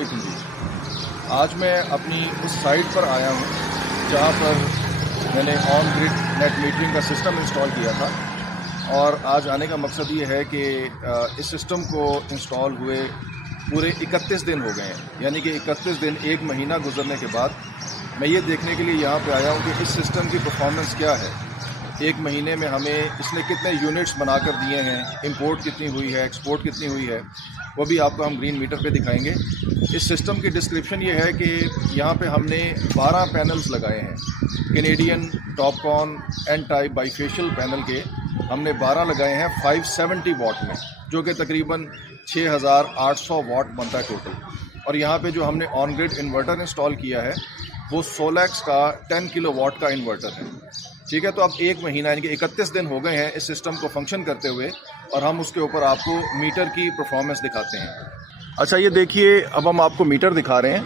علیکم جی، آج میں اپنی اس سائٹ پر آیا ہوں جہاں پر میں نے آن گریڈ نیٹ میٹرنگ کا سسٹم انسٹال کیا تھا، اور آج آنے کا مقصد یہ ہے کہ اس سسٹم کو انسٹال ہوئے پورے 31 دن ہو گئے ہیں، یعنی کہ 31 دن، ایک مہینہ گزرنے کے بعد میں یہ دیکھنے کے لیے یہاں پہ آیا ہوں کہ اس سسٹم کی پرفارمنس کیا ہے، ایک مہینے میں ہمیں اس نے کتنے یونٹس بنا کر دیے ہیں، امپورٹ کتنی ہوئی ہے، ایکسپورٹ کتنی ہوئی ہے، وہ بھی آپ کو ہم گرین میٹر پہ دکھائیں گے۔ اس سسٹم کی ڈسکرپشن یہ ہے کہ یہاں پہ ہم نے 12 پینلز لگائے ہیں، Canadian top con N type bifacial panel کے ہم نے 12 لگائے ہیں 570 واٹ میں، جو کہ تقریباً 6800 واٹ بنتا ہے ٹوٹل۔ اور یہاں پہ جو ہم نے آن گریڈ انورٹر انسٹال کیا ہے وہ سولیکس کا 10 کلو واٹ کا انورٹر ہے، ٹھیک ہے۔ تو اب ایک مہینہ یعنی کہ 31 دن ہو گئے ہیں اس سسٹم کو فنکشن کرتے ہوئے، اور ہم اس کے اوپر آپ کو میٹر کی پرفارمنس دکھاتے ہیں۔ اچھا یہ دیکھیے، اب ہم آپ کو میٹر دکھا رہے ہیں۔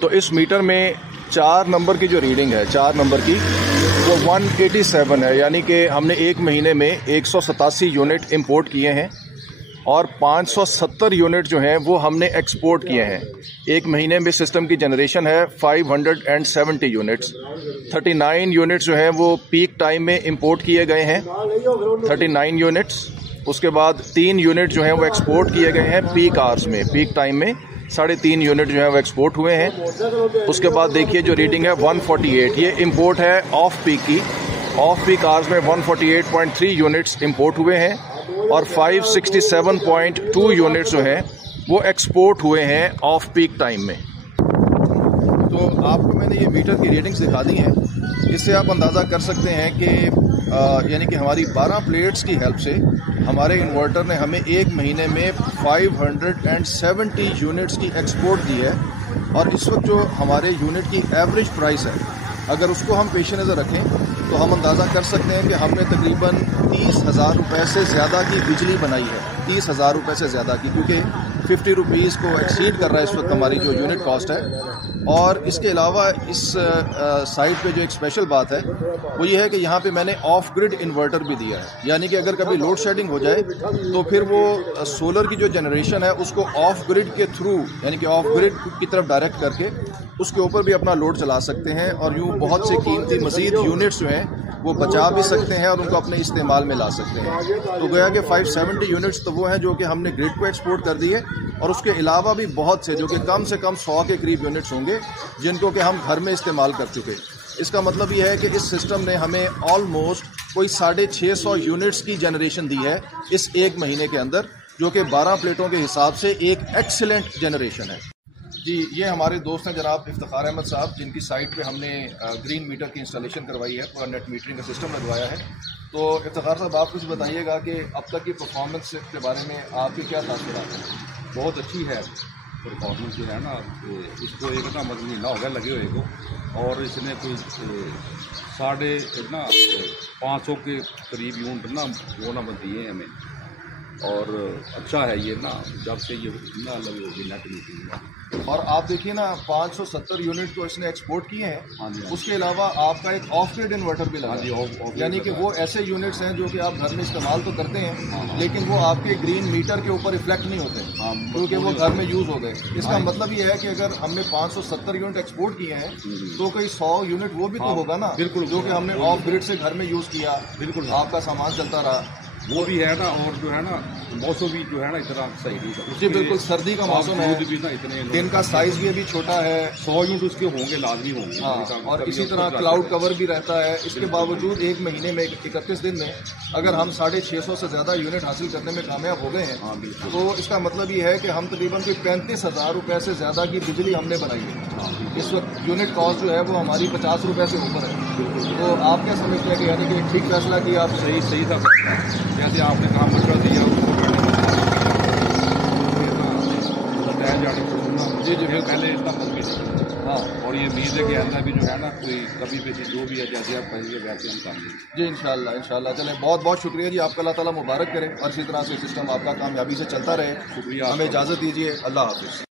تو اس میٹر میں 4 نمبر کی جو ریڈنگ ہے، 4 نمبر کی، وہ 187 ہے، یعنی کہ ہم نے ایک مہینے میں 187 یونٹ امپورٹ کیے ہیں، اور 570 یونٹ جو ہیں وہ ہم نے ایکسپورٹ کیے ہیں۔ ایک مہینے میں سسٹم کی جنریشن ہے 570 یونٹس، 39 یونٹس جو ہیں وہ پیک ٹائم میں امپورٹ کیے گئے ہیں، 39 یونٹس۔ اس کے بعد 3 یونٹ جو ہیں وہ ایکسپورٹ کیے گئے ہیں پیک آورس میں، پیک ٹائم میں 3.5 یونٹ جو ہیں وہ ایکسپورٹ ہوئے ہیں۔ اس کے بعد دیکھیے جو ریڈنگ ہے 148، یہ امپورٹ ہے آف پیک کی، آف پیک آورس میں 148.3 یونٹس امپورٹ ہوئے ہیں، اور 567.2 یونٹس جو ہیں وہ ایکسپورٹ ہوئے ہیں آف پیک ٹائم میں۔ تو آپ کو میں نے یہ میٹر کی ریڈنگز دکھا دی ہیں، اس سے آپ اندازہ کر سکتے ہیں کہ یعنی کہ ہماری 12 پلیٹس کی ہیلپ سے ہمارے انورٹر نے ہمیں ایک مہینے میں 570 یونٹس کی ایکسپورٹ دی ہے۔ اور اس وقت جو ہمارے یونٹ کی ایوریج پرائس ہے، اگر اس کو ہم پیش نظر رکھیں تو ہم اندازہ کر سکتے ہیں کہ ہم نے تقریباً 30,000 روپے سے زیادہ کی بجلی بنائی ہے، 30,000 روپے سے زیادہ کی، کیونکہ 50 روپیز کو ایکسیڈ کر رہا ہے اس وقت ہماری جو یونٹ کاسٹ ہے۔ اور اس کے علاوہ اس سائٹ پہ جو ایک اسپیشل بات ہے وہ یہ ہے کہ یہاں پہ میں نے آف گریڈ انورٹر بھی دیا ہے، یعنی کہ اگر کبھی لوڈ شیڈنگ ہو جائے تو پھر وہ سولر کی جو جنریشن ہے اس کو آف گریڈ کے تھرو، یعنی کہ آف گریڈ کی طرف ڈائریکٹ کر کے اس کے اوپر بھی اپنا لوڈ چلا سکتے ہیں، اور یوں بہت سے قیمتی مزید یونٹس جو ہیں وہ بچا بھی سکتے ہیں اور ان کو اپنے استعمال میں لا سکتے ہیں۔ تو گویا کہ 570 یونٹس تو وہ ہیں جو کہ ہم نے گریڈ کو ایکسپورٹ کر دیے، اور اس کے علاوہ بھی بہت سے جو کہ کم سے کم 100 کے قریب یونٹس ہوں گے جن کو کہ ہم گھر میں استعمال کر چکے۔ اس کا مطلب یہ ہے کہ اس سسٹم نے ہمیں آلموسٹ کوئی 650 یونٹس کی جنریشن دی ہے اس ایک مہینے کے اندر، جو کہ 12 پلیٹوں کے حساب سے ایک ایکسلنٹ جنریشن ہے۔ جی، یہ ہمارے دوست ہیں جناب افتخار احمد صاحب، جن کی سائٹ پہ ہم نے گرین میٹر کی انسٹالیشن کروائی ہے، پورا نیٹ میٹرنگ کا سسٹم لگوایا ہے۔ تو افتخار صاحب آپ کچھ بتائیے گا کہ اب تک کی پرفارمنس کے بارے میں آپ کے کیا تاثرات ہیں؟ بہت اچھی ہے پرفارمنس جو ہے نا، اس کو ایک نا مہینہ ہو گیا لگے ہوئے کو، اور اس نے کوئی 550 کے قریب یونٹ نا وہ نہ دیے ہیں ہمیں، اور اچھا ہے یہ نا جب سے یہ نہ لگی ہوگی نیٹ میٹنگ میں۔ اور آپ دیکھیے نا 570 یونٹ تو اس نے ایکسپورٹ کیے ہیں، ہاں جی، اس کے علاوہ آپ کا ایک آف گریڈ انورٹر بھی لگا ہے، یعنی کہ وہ ایسے یونٹس ہیں جو کہ آپ گھر میں استعمال تو کرتے ہیں لیکن وہ آپ کے گرین میٹر کے اوپر ریفلیکٹ نہیں ہوتے کیونکہ وہ گھر میں یوز ہو گئے۔ اس کا مطلب یہ ہے کہ اگر ہم نے 570 یونٹ ایکسپورٹ کیے ہیں تو کوئی 100 یونٹ وہ بھی تو ہوگا نا، بالکل، جو کہ ہم نے آف گریڈ سے گھر میں یوز کیا، بالکل آپ کا سامان چلتا رہا، وہ بھی ہے نا۔ اور جو ہے نا موسم بھی جو ہے نا اتنا صحیح نہیں تھا، جی بالکل سردی کا موسم ہے، دن کا سائز بھی ابھی چھوٹا ہے، 100 یونٹ اس کے ہوں گے، لازمی ہوں گے، اور اسی طرح کلاؤڈ کور بھی رہتا ہے۔ اس کے باوجود ایک مہینے میں 31 دن میں اگر ہم 650 سے زیادہ یونٹ حاصل کرنے میں کامیاب ہو گئے ہیں تو اس کا مطلب یہ ہے کہ ہم تقریباً 35,000 روپے سے زیادہ کی بجلی ہم نے بنائی ہے۔ اس وقت یونٹ کاسٹ جو ہے وہ ہماری 50 روپے سے اوپر ہے۔ تو آپ کیا سمجھتے ہیں کہ یعنی کہ ٹھیک فیصلہ کیا آپ؟ صحیح تھا جیسے آپ نے کہا مشورہ دیا جی پہلے اتنا مت بھی نہیں، اور یہ امید ہے کہ ایسا بھی جو ہے نا کوئی کبھی پیسی جو بھی ہے جیسے آپ کہیں گے ویسے ہم کام دیں گے۔ جی انشاءاللہ چلیں، بہت بہت شکریہ جی، آپ کا اللہ تعالیٰ مبارک کرے، اور اسی طرح سے سسٹم آپ کا کامیابی سے چلتا رہے۔ شکریہ، ہمیں اجازت دیجیے، اللہ حافظ۔